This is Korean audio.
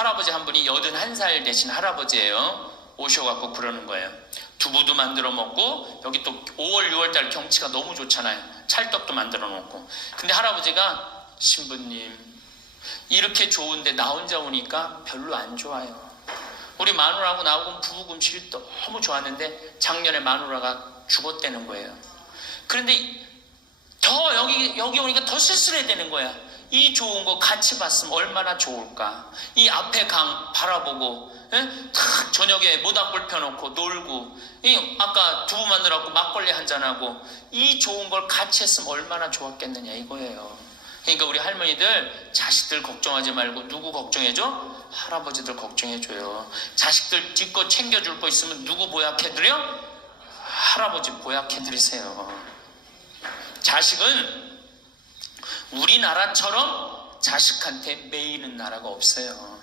할아버지 한 분이 81살 되신 할아버지예요. 오셔갖고 그러는 거예요. 두부도 만들어 먹고 여기 또 5월 6월 달 경치가 너무 좋잖아요. 찰떡도 만들어 놓고. 근데 할아버지가 신부님 이렇게 좋은데 나 혼자 오니까 별로 안 좋아요. 우리 마누라하고 나하고 부부 음식이 너무 좋았는데 작년에 마누라가 죽었다는 거예요. 그런데 더 여기 여기 오니까 더 쓸쓸해 되는 거야. 이 좋은 거 같이 봤으면 얼마나 좋을까. 이 앞에 강 바라보고 예? 탁 저녁에 모닥불 펴놓고 놀고 이 아까 두부 만들었고 막걸리 한잔 하고 이 좋은 걸 같이 했으면 얼마나 좋았겠느냐 이거예요. 그러니까 우리 할머니들 자식들 걱정하지 말고 누구 걱정해줘? 할아버지들 걱정해줘요. 자식들 뒷거 챙겨줄 거 있으면 누구 보약해드려? 할아버지 보약해드리세요. 자식은 우리나라처럼 자식한테 매이는 나라가 없어요.